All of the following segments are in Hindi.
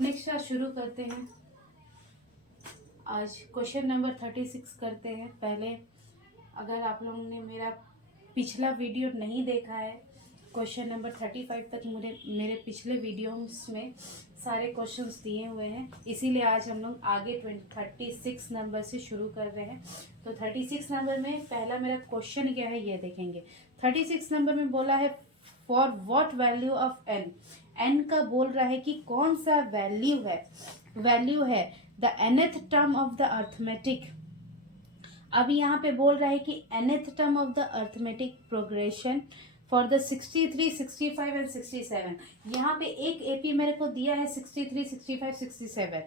नेक्स्ट आज शुरू करते हैं। आज क्वेश्चन नंबर 36 करते हैं। पहले अगर आप लोगों ने मेरा पिछला वीडियो नहीं देखा है, क्वेश्चन नंबर 35 तक मेरे पिछले वीडियोस में सारे क्वेश्चंस दिए हुए हैं, इसीलिए आज हम लोग आगे 36 नंबर से शुरू कर रहे हैं। तो 36 नंबर में पहला मेरा क्वेश्चन क्या है ये देखेंगे। 36 नंबर में बोला है for what value of N. N का बोल रहा है कि कौन सा वैल्यू है the nth term of the arithmetic. अब यहाँ पे बोल रहा है कि nth term of the arithmetic progression for the 63, 65 and 67। यहाँ पे एक एपी मेरे को दिया है 63, 65, 67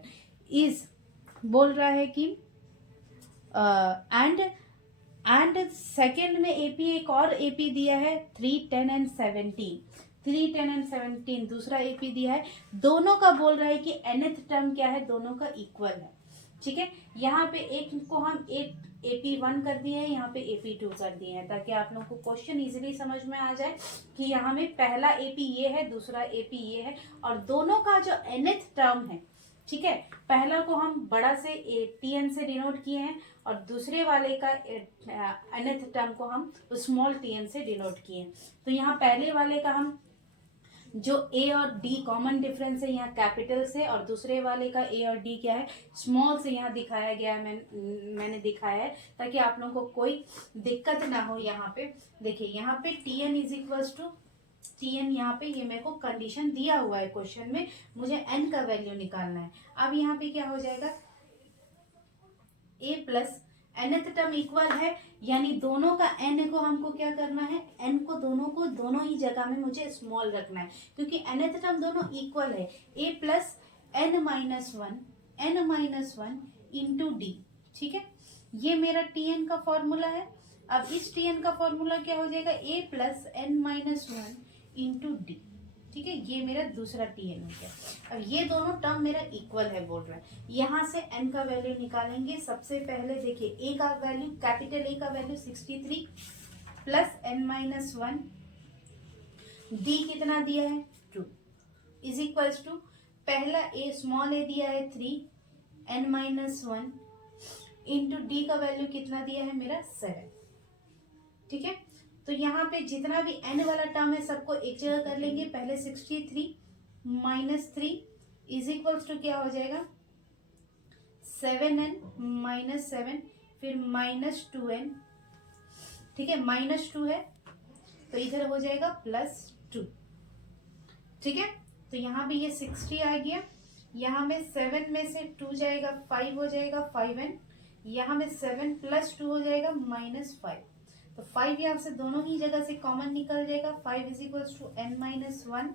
इज बोल रहा है कि एंड सेकेंड में एपी एक और एपी दिया है 3, 10 एंड 17। 3, 10 एंड 17 दूसरा एपी दिया है। दोनों का बोल रहा है कि nth टर्म क्या है, दोनों का इक्वल है। ठीक है, यहाँ पे एक को हम एक AP1 कर दिए हैं, यहाँ पे AP2 कर दिए हैं, ताकि आप लोगों को क्वेश्चन इजीली समझ में आ जाए कि यहाँ में पहला AP ये है, दूसरा AP ये है, और दोनों का जो nth टर्म है, ठीक है, पहला को हम बड़ा से TN से डिनोट किए हैं और दूसरे वाले का nth टर्म को हम स्मॉल TN से डिनोट किए हैं। तो यहाँ पहले वाले का हम जो A और D कॉमन डिफरेंस है यहाँ कैपिटल से, और दूसरे वाले का A और D क्या है, स्मॉल से यहाँ दिखाया गया है। मैंने दिखाया है ताकि आप लोगों को कोई दिक्कत ना हो। यहाँ पे देखिए, यहाँ पे TN is equals to TN, यहाँ पे ये मेरे को कंडीशन दिया हुआ है क्वेश्चन में, मुझे N का वैल्यू निकालना है। अब यहाँ पे क्या हो जाएगा, A plus nth term equal है, यानी दोनों का n को हमको क्या करना है, n को दोनों ही जगह में मुझे स्मॉल रखना है, क्योंकि nth टर्म दोनों इक्वल है। a plus n-1 into D. ठीक है, ये मेरा tn का फॉर्मूला है। अब इस tn का फॉर्मूला क्या हो जाएगा, a plus n-1 into D. ठीक है, ये मेरा दूसरा TN हो गया। अब ये दोनों टर्म मेरा इक्वल है बोल रहा है। यहाँ से n का वैल्यू निकालेंगे। सबसे पहले देखिए, a का वैल्यू, कैपिटल A का वैल्यू 63 प्लस n-1, d कितना दिया है 2 इज इक्वल्स टू, पहला a स्मॉल a दिया है 3, n-1 इंटू डी का वैल्यू कितना दिया है मेरा 7। ठीक है, तो यहाँ पे जितना भी n वाला टर्म है सबको एक जगह कर लेंगे। पहले 63 माइनस 3 इज इक्वल्स टू क्या हो जाएगा, 7n माइनस 7, फिर माइनस 2n। ठीक है, माइनस 2 है तो इधर हो जाएगा प्लस 2। ठीक है, तो यहाँ पे ये 60 आ गया। यहाँ में 7 में से 2 जाएगा 5 हो जाएगा 5n। यहाँ में 7 प्लस 2 हो जाएगा माइनस 5। तो 5 यहाँ से दोनों ही जगह से कॉमन निकल जाएगा। 5 इज इक्वल्स टू n-1।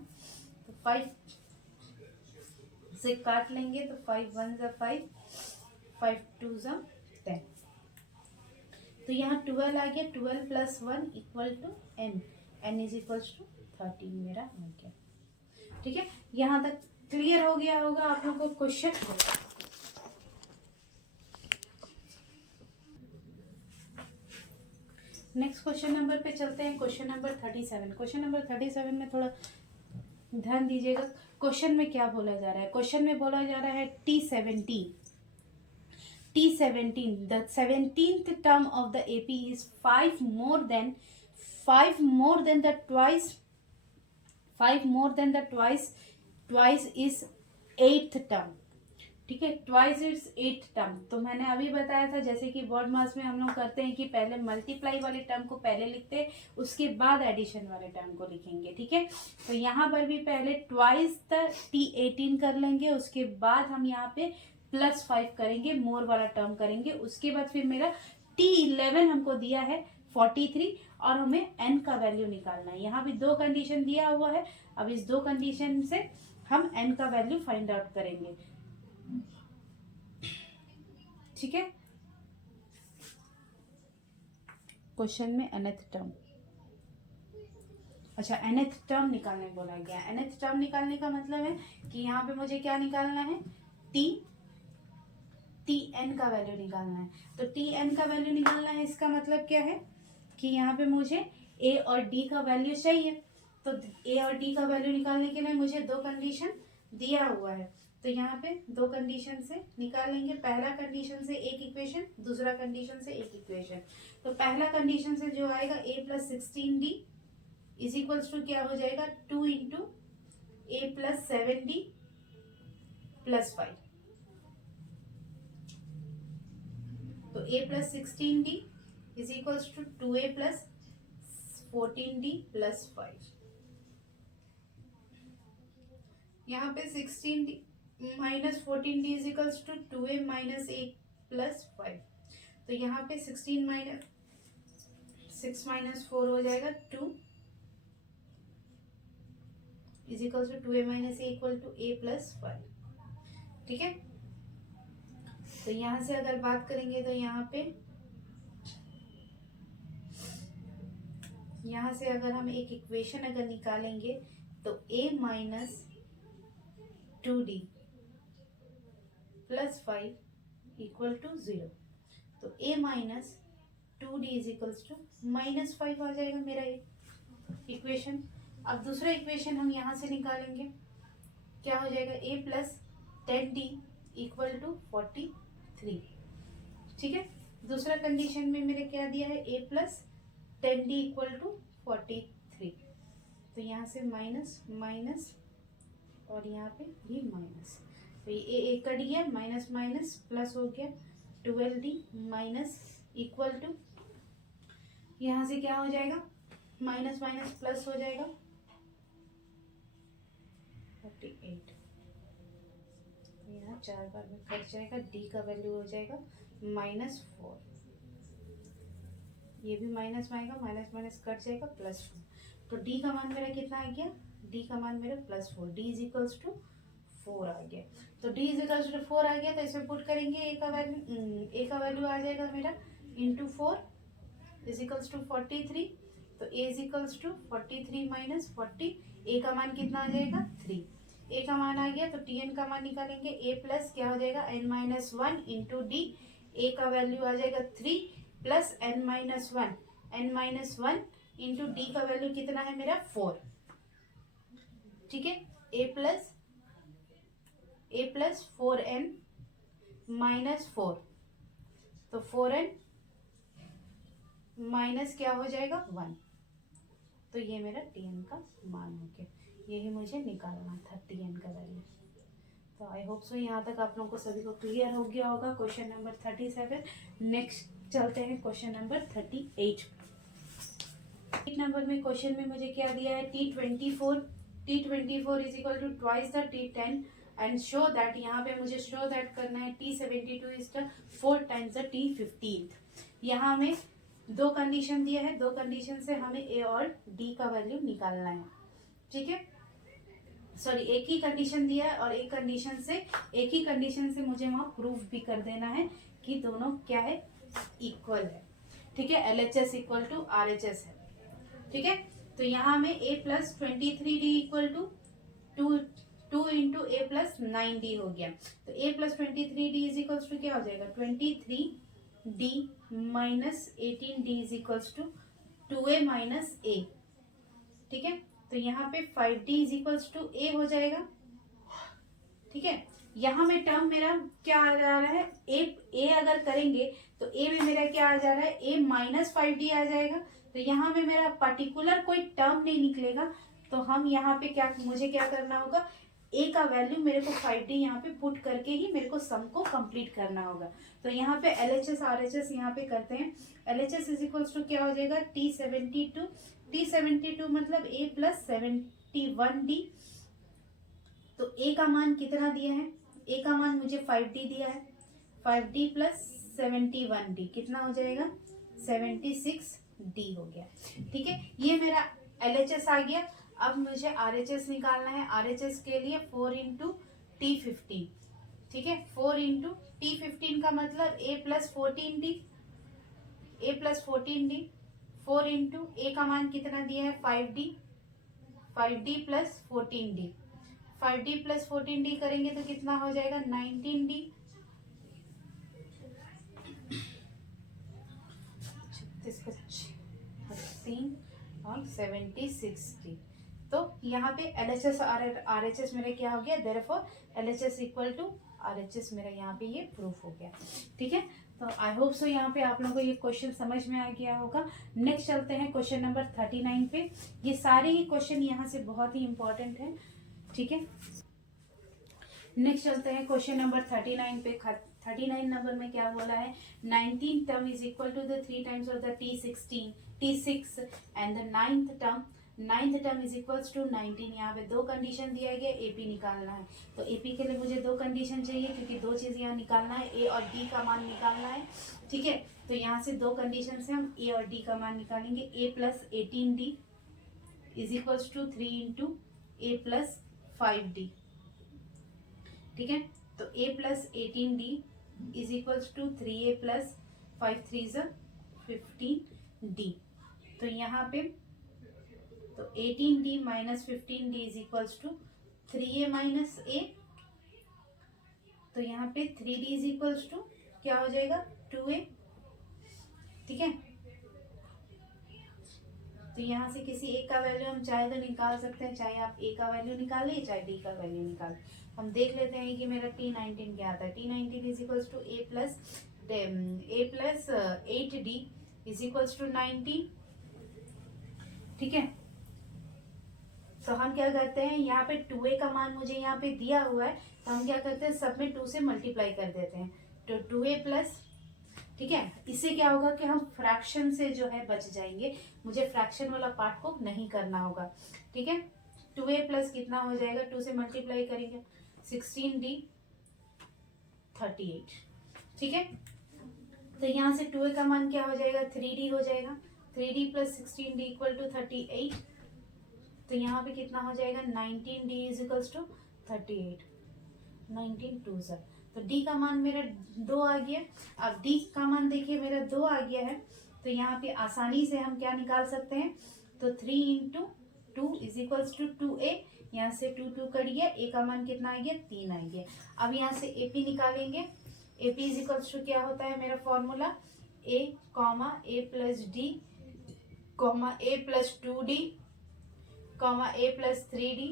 तो 5 से काट लेंगे तो 5 1 जा 5, 5 2 जा 10। तो यहाँ 12 आ गया। 12 plus 1 equal to n। n is equals to 13 मेरा आ गया। ठीक है, यहाँ तक क्लियर हो गया होगा आप लोगों को क्वेश्चन। नेक्स्ट क्वेश्चन नंबर पे चलते हैं। Question number 37। क्वेश्चन नंबर 37 में थोड़ा ध्यान दीजिएगा। क्वेश्चन में क्या बोला जा रहा है, क्वेश्चन में बोला जा रहा है T17, the 17th term of the AP is 5 more than twice is 8th term। ठीक है, ट्वाइस इट्स 8th टर्म। तो मैंने अभी बताया था, जैसे कि बोर्ड मास में हम लोग करते हैं कि पहले मल्टीप्लाई वाले टर्म को पहले लिखते हैं, उसके बाद एडिशन वाले टर्म को लिखेंगे। ठीक है, तो यहाँ पर भी पहले ट्वाइस द T18 कर लेंगे, उसके बाद हम यहाँ पे प्लस 5 करेंगे, मोर वाला टर्म करेंगे। उसके बाद फिर मेरा T11 हमको दिया है 43, और हमें n का वैल्यू निकालना है। यहाँ भी 2 कंडीशन दिया हुआ है। अब इस 2 कंडीशन से हम n का वैल्यू फाइंड आउट करेंगे। ठीक है, क्वेश्चन में nth टर्म, अच्छा nth टर्म निकालने बोला गया। nth टर्म निकालने का मतलब है कि यहाँ पे मुझे क्या निकालना है, tn का वैल्यू निकालना है। तो tn का वैल्यू निकालना है, इसका मतलब क्या है कि यहाँ पे मुझे a और d का वैल्यू चाहिए। तो a और d का वैल्यू निकालने के लिए मुझे 2 कंडीशन दिया हुआ है। तो यहाँ पे दो कंडीशन से निकालेंगे, पहला कंडीशन से एक इक्वेशन, दूसरा कंडीशन से एक इक्वेशन। तो पहला कंडीशन से जो आएगा a plus 16d is equals to क्या हो जाएगा 2 into a plus 7d plus 5। तो a plus 16d is equals to 2a plus 14d plus 5। यहाँ पे 16d minus 14d is equals to 2a minus 8 plus 5। तो यहाँ पे 16 माइनस 6 माइनस 4 हो जाएगा 2 is equals to 2a minus a equal to a plus 5। ठीक है, तो यहाँ से अगर बात करेंगे तो यहाँ से अगर हम एक इक्वेशन अगर निकालेंगे तो a minus 2d plus 5 equal to 0। तो a minus 2d is equals to minus 5 आ जाएगा मेरा इक्वेशन। अब दूसरा इक्वेशन हम यहाँ से निकालेंगे, क्या हो जाएगा a plus 10d equal to 43। ठीक है, दूसरा कंडीशन में मेरे क्या दिया है a plus 10d equal to 43। तो यहाँ से माइनस माइनस और यहाँ पे भी माइनस, तो ये a कट गया, माइनस माइनस प्लस हो गया 12d माइनस इक्वल टू यहाँ से क्या हो जाएगा माइनस माइनस प्लस हो जाएगा 48। यहाँ 4 बार में कट जाएगा, d का वैल्यू हो जाएगा -4। ये भी माइनस में आएगा, माइनस माइनस कट जाएगा +4। तो d का मान मेरा कितना आ गया, d का मान मेरा +4, d इज इक्वल्स टू 4 आ गया। तो d इज इक्वल्स टू 4 आ गया, तो इसमें पुट करेंगे a का वैल्यू आ जाएगा मेरा इंटू 4 इज इक्वल्स टू 43। तो a is equals to 43 minus 40, a का मान कितना आ जाएगा 3। a का मान आ गया तो tn का मान निकालेंगे, a प्लस क्या हो जाएगा n-1 इंटू डी, a का वैल्यू आ जाएगा 3 प्लस n-1 इंटू डी का वैल्यू कितना है मेरा 4। ठीक है, a प्लस 4n माइनस 4, तो 4n माइनस क्या हो जाएगा 1। तो ये मेरा tn का मान हो गया, यही मुझे निकालना था tn का वैल्यू। तो आई होप सो यहाँ तक आप लोगों को सभी को क्लियर हो गया होगा क्वेश्चन नंबर 37। नेक्स्ट चलते हैं क्वेश्चन नंबर 38। एक नंबर में क्वेश्चन में मुझे क्या दिया है T24 is equal to twice the T10 and show that, यहाँ पे मुझे शो दैट करना है T72 is the 4 times the T15। यहाँ हमें दो कंडीशन दिया है, दो कंडीशन से हमें a और d का वैल्यू निकालना है। ठीक है, सॉरी एक ही कंडीशन दिया है और एक ही कंडीशन से मुझे वहां प्रूफ भी कर देना है कि दोनों क्या है इक्वल है। ठीक है, LHS इक्वल टू RHS है। ठीक है, तो यहाँ में a plus 23d equal to 2 into a plus 9d हो गया। तो a plus 23d is equals to क्या हो जाएगा 23d minus 18d is equals to 2a minus a। ठीक है, तो यहाँ पे 5d is equals to a हो जाएगा। ठीक है, यहाँ में टर्म मेरा क्या आ जा रहा है a अगर करेंगे तो a में मेरा क्या आ जा रहा है a माइनस 5d आ जाएगा। तो यहाँ में मेरा पर्टिकुलर कोई टर्म नहीं निकलेगा, तो हम यहाँ पे मुझे क्या करना होगा a का वैल्यू मेरे को 5d यहाँ पे पुट करके ही मेरे को सम को कंप्लीट करना होगा। तो यहाँ पे LHS RHS यहाँ पे करते हैं। LHS इज इक्वल्स टू क्या हो जाएगा T72 मतलब a प्लस 71d। तो a का मान कितना दिया है, a का मान मुझे 5d दिया है, 5d प्लस 71d कितना हो जाएगा 76d हो गया। ठीक है, ये मेरा LHS आ गया। अब मुझे RHS निकालना है। RHS के लिए 4 इंटू T15। ठीक है, 4 इंटू T15 का मतलब a plus 14d, 4 into a का मान कितना दिया है 5d plus 14d, 5d plus 14d करेंगे तो कितना हो जाएगा 19d, 36 और 76d। तो यहाँ पे LHS और RHS मेरा क्या हो गया, therefore LHS equal to RHS मेरा यहाँ पे ये प्रूफ हो गया। ठीक है, तो आई होप सो यहाँ पे आप लोगों को ये क्वेश्चन समझ में आ गया होगा। नेक्स्ट चलते हैं क्वेश्चन नंबर 39 पे। ये सारे ही क्वेश्चन यहाँ से बहुत ही इंपॉर्टेंट है। ठीक है, नेक्स्ट चलते हैं क्वेश्चन नंबर 39 पे। 39 नंबर में क्या बोला है, 19 term is equal to the 3 times of the T6 and the ninth term is equals to 19। यहाँ पे दो कंडीशन दिया गया, एपी निकालना है। तो एपी के लिए मुझे दो कंडीशन चाहिए, क्योंकि दो चीज यहाँ निकालना है, ए और डी का मान निकालना है। ठीक है, तो यहाँ से दो कंडीशन से हम ए और डी का मान निकालेंगे। A plus 18D is equals to 3 into A plus 5D। ठीक है, तो a plus 18D is equals to 3a plus 5 3 15D। तो यहाँ पे तो 18D minus 15D is equals to 3a minus a। तो यहाँ पे 3D इज इक्वल्स टू क्या हो जाएगा, 2a। ठीक है, तो यहाँ से किसी एक का वैल्यू हम चाहे तो निकाल सकते हैं, चाहे आप a का वैल्यू निकालिए चाहे d का वैल्यू निकालिए। हम देख लेते हैं कि मेरा T19 क्या आता है। T19 is equals to a plus 8D is equals to 19। ठीक है, तो हम क्या करते हैं, यहाँ पे 2a का मान मुझे यहाँ पे दिया हुआ है, तो हम क्या करते हैं, सब में 2 से मल्टीप्लाई कर देते हैं। तो 2a प्लस, ठीक है, इससे क्या होगा कि हम फ्रैक्शन से जो है बच जाएंगे, मुझे फ्रैक्शन वाला पार्ट को नहीं करना होगा। ठीक है, 2a प्लस कितना हो जाएगा, 2 से मल्टीप्लाई करेंगे 16D 38। ठीक है, तो यहाँ से 2a का मान क्या हो जाएगा, 3D हो जाएगा। 3D plus 16D equal to 38। तो यहाँ पे कितना हो जाएगा, 19D is equals to 38। 19 2 sir, तो D का मान मेरा 2 आ गया। अब D का मान देखिए मेरा 2 आ गया है, तो यहाँ पे आसानी से हम क्या निकाल सकते हैं, तो 3 into 2 is equals to 2a। यहाँ से 2 2 कट गया, a का मान कितना आ गया, 3 आ गया। अब यहाँ से AP निकालेंगे। AP इज इक्वल्स टू क्या होता है मेरा formula, a comma a plus d comma a plus 2d comma a plus 3d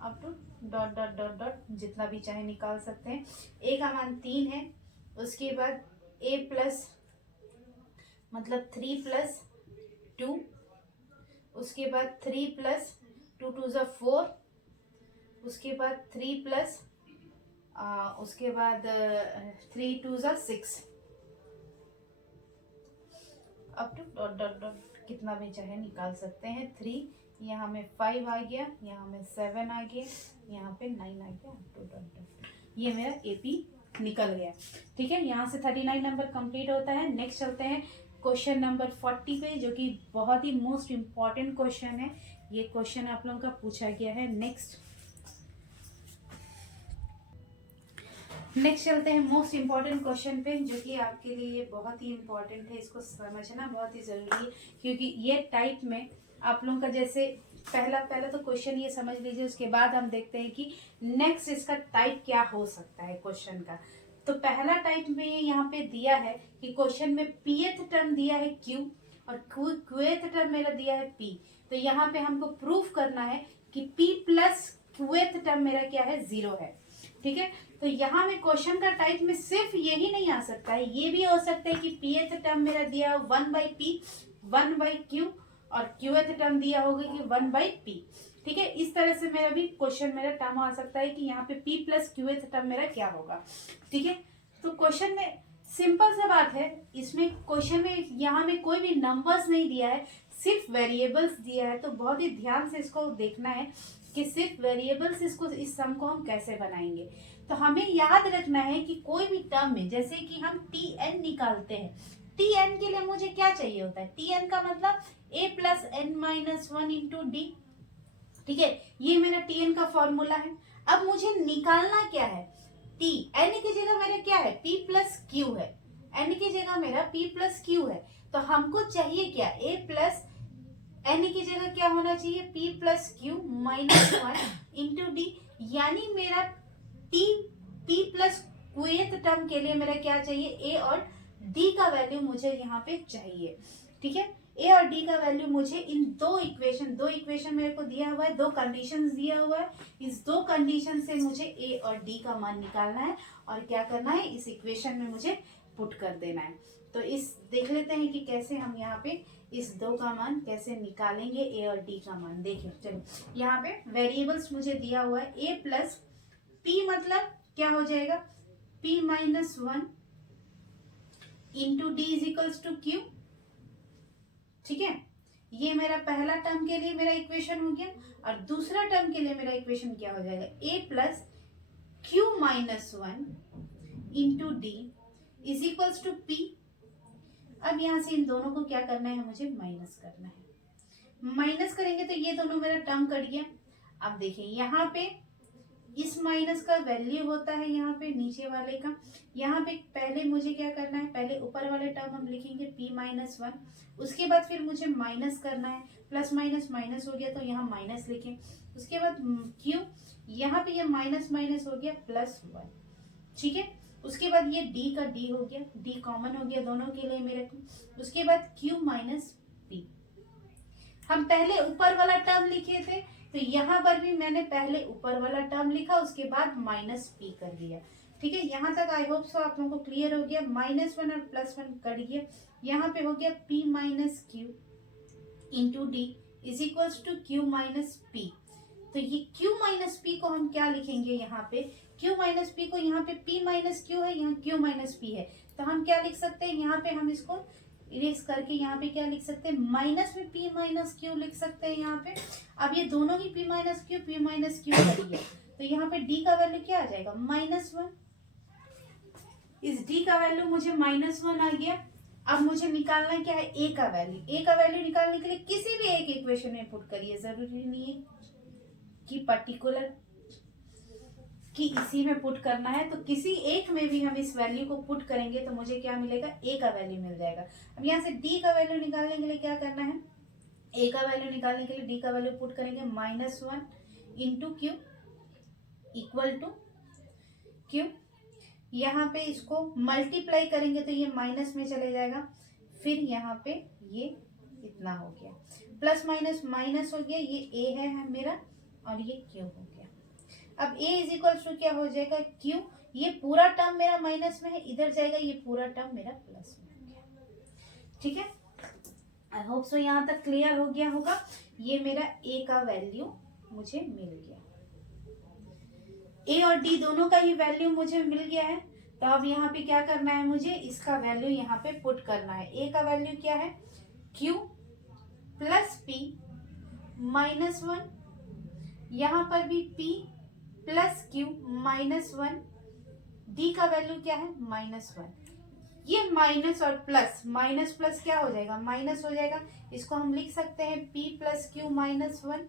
up to dot dot dot dot, जितना भी चाहे निकाल सकते हैं। a का मान 3 है, उसके बाद a प्लस मतलब 3 प्लस 2, उसके बाद 3 प्लस 2 2 ज़ा 4, उसके बाद 3 प्लस उसके बाद 3 2 ज़ा 6 up to dot dot dot, कितना भी चाहे निकाल सकते हैं। 3 यहाँ में 5 आ गया, यहाँ में 7 आ गया, यहाँ पे 9 आ गया, अप टू डॉट डॉट, ये मेरा AP निकल गया। ठीक है, यहाँ से 39 नंबर कंप्लीट होता है। नेक्स्ट चलते हैं क्वेश्चन नंबर 40 पे, जो कि बहुत ही मोस्ट इम्पॉर्टेंट क्वेश्चन है। ये क्वेश्चन आप लोगों का पूछा गया है। नेक्स्ट चलते हैं मोस्ट इम्पॉर्टेंट क्वेश्चन पे, जो कि आपके लिए बहुत ही इम्पॉर्टेंट है। इसको समझना बहुत ही जरूरी है, क्योंकि ये टाइप में आप लोगों का जैसे पहला तो क्वेश्चन ये समझ लीजिए, उसके बाद हम देखते हैं कि नेक्स्ट इसका टाइप क्या हो सकता है क्वेश्चन का। तो पहला टाइप में यहाँ पे दिया है कि क्वेश्चन में pth टर्म दिया है q और qth टर्म मेरा दिया है p। तो यहाँ पे हमको प्रूफ करना है कि p प्लस qth टर्म मेरा क्या है, 0 है। ठीक है, तो यहाँ में क्वेश्चन का टाइप में सिर्फ यही नहीं आ सकता है, ये भी हो सकता है कि pth टर्म मेरा दिया 1/p 1/q और qth टर्म दिया होगा कि 1/p। ठीक है, इस तरह से मेरा भी क्वेश्चन मेरा टर्म आ सकता है कि यहाँ पे p प्लस qth टर्म मेरा क्या होगा। ठीक है, तो क्वेश्चन में सिंपल सा बात है, इसमें क्वेश्चन में यहाँ में कोई भी नंबर्स नहीं दिया है, सिर्फ वेरिएबल्स दिया है। तो बहुत ही ध्यान से इसको देखना है कि सिर्फ वेरिएबल्स इस सम को हम कैसे बनाएंगे। तो हमें याद रखना है कि कोई भी टर्म में, जैसे कि हम tn निकालते हैं, tn के लिए मुझे क्या चाहिए होता है, tn का मतलब a plus n minus 1 into D. ठीक है, ये मेरा tn का फॉर्मूला है। अब मुझे निकालना क्या है, t, n की जगह मेरा क्या है, p प्लस क्यू है, n की जगह मेरा p प्लस क्यू है। तो हमको चाहिए क्या, a प्लस n की जगह क्या होना चाहिए, p plus Q minus 1 into D. यानी मेरा p प्लस क्यूथ टर्म के लिए मेरा क्या चाहिए, a और d का वैल्यू मुझे यहाँ पे चाहिए। ठीक है, ए और डी का वैल्यू मुझे इन दो इक्वेशन मेरे को दिया हुआ है, दो कंडीशंस दिया हुआ है, इस दो कंडीशन से मुझे ए और डी का मान निकालना है और क्या करना है, इस इक्वेशन में मुझे पुट कर देना है। तो इस देख लेते हैं कि कैसे हम यहाँ पे इस दो का मान कैसे निकालेंगे, ए और डी का मान। देखिए चलो, यहाँ पे वेरिएबल्स मुझे दिया हुआ है ए प्लस पी, मतलब क्या हो जाएगा, p minus 1 into D is equals to Q. ठीक है, ये मेरा पहला टर्म के लिए मेरा इक्वेशन हो गया, और दूसरा टर्म के लिए मेरा इक्वेशन क्या हो जाएगा, a plus Q minus 1 into D is equals to p। अब यहां से इन दोनों को क्या करना है, मुझे माइनस करना है। माइनस करेंगे तो ये दोनों मेरा टर्म कट गया। अब देखिए यहाँ पे इस माइनस का वैल्यू होता है यहाँ पे नीचे वाले का, यहाँ पे पहले मुझे क्या करना है, पहले ऊपर वाले टर्म हम लिखेंगे p माइनस 1, उसके बाद फिर मुझे माइनस करना है, प्लस माइनस माइनस हो गया तो यहाँ माइनस लिखें, उसके बाद q, यहाँ पे ये माइनस माइनस हो गया प्लस 1। ठीक है, उसके बाद ये d का d हो गया, d कॉमन हो गया दोनों के लिए मेरे को, उसके बाद q माइनस p। हम पहले ऊपर वाला टर्म लिखे थे तो यहाँ पर भी मैंने पहले ऊपर वाला टर्म लिखा, उसके बाद माइनस p कर दिया। ठीक है, यहाँ तक आई होप सो आप लोगों को क्लियर हो गया। माइनस 1 और प्लस 1 कट गया, यहाँ पे हो गया p minus Q into D is equals to Q minus P. तो ये q माइनस p को हम क्या लिखेंगे, यहाँ पे q माइनस p को, यहाँ पे p माइनस q है, यहाँ q माइनस p है, तो हम क्या लिख सकते हैं, यहाँ पे हम इसको इरेज करके यहाँ पे क्या लिख सकते हैं, माइनस में p माइनस क्यू लिख सकते हैं यहाँ पे। अब ये दोनों ही p माइनस क्यू कर दिया, तो यहाँ पे d का वैल्यू क्या आ जाएगा, -1। इस d का वैल्यू मुझे -1 आ गया। अब मुझे निकालना क्या है, a का वैल्यू। a का वैल्यू निकालने के लिए किसी भी एक इक्वेशन में पुट करिए, जरूरी नहीं है कि पर्टिकुलर कि इसी में पुट करना है, तो किसी एक में भी हम इस वैल्यू को पुट करेंगे तो मुझे क्या मिलेगा, a का वैल्यू मिल जाएगा। अब यहाँ से d का वैल्यू निकालने के लिए क्या करना है, a का वैल्यू निकालने के लिए d का वैल्यू पुट करेंगे -1 into Q equal to Q. यहाँ पे इसको मल्टीप्लाई करेंगे तो ये माइनस में चले जाएगा, फिर यहाँ पे ये इतना हो गया, प्लस माइनस माइनस हो गया, ये a है मेरा और ये q हो गया। अब a इज इक्वल्स टू क्या हो जाएगा, q, ये पूरा टर्म मेरा माइनस में है, इधर जाएगा, ये पूरा टर्म मेरा प्लस में हो गया। ठीक है, आई होप सो यहाँ तक क्लियर हो गया होगा। ये मेरा a का वैल्यू मुझे मिल गया, a और d दोनों का ही वैल्यू मुझे मिल गया है। तो अब यहाँ पे क्या करना है, मुझे इसका वैल्यू यहाँ पे पुट करना है। a का वैल्यू क्या है, q प्लस p माइनस 1, यहाँ पर भी p plus Q minus 1, D का वैल्यू क्या है, -1। ये माइनस और प्लस, माइनस प्लस क्या हो जाएगा, माइनस हो जाएगा, इसको हम लिख सकते हैं p प्लस क्यू माइनस 1।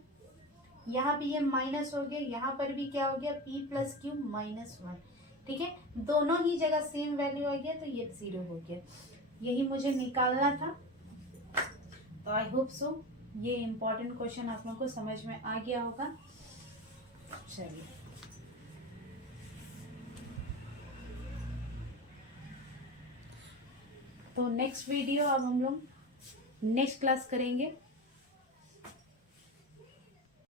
यहाँ पे ये माइनस हो गया, यहाँ पर भी क्या हो गया, p प्लस क्यू माइनस 1। ठीक है, दोनों ही जगह सेम वैल्यू आ गया तो ये 0 हो गया। यही मुझे निकालना था। तो आई होप सो ये इम्पोर्टेंट क्वेश्चन आप लोगों को समझ में आ गया होगा। चलिए, तो नेक्स्ट वीडियो अब हम लोग नेक्स्ट क्लास करेंगे।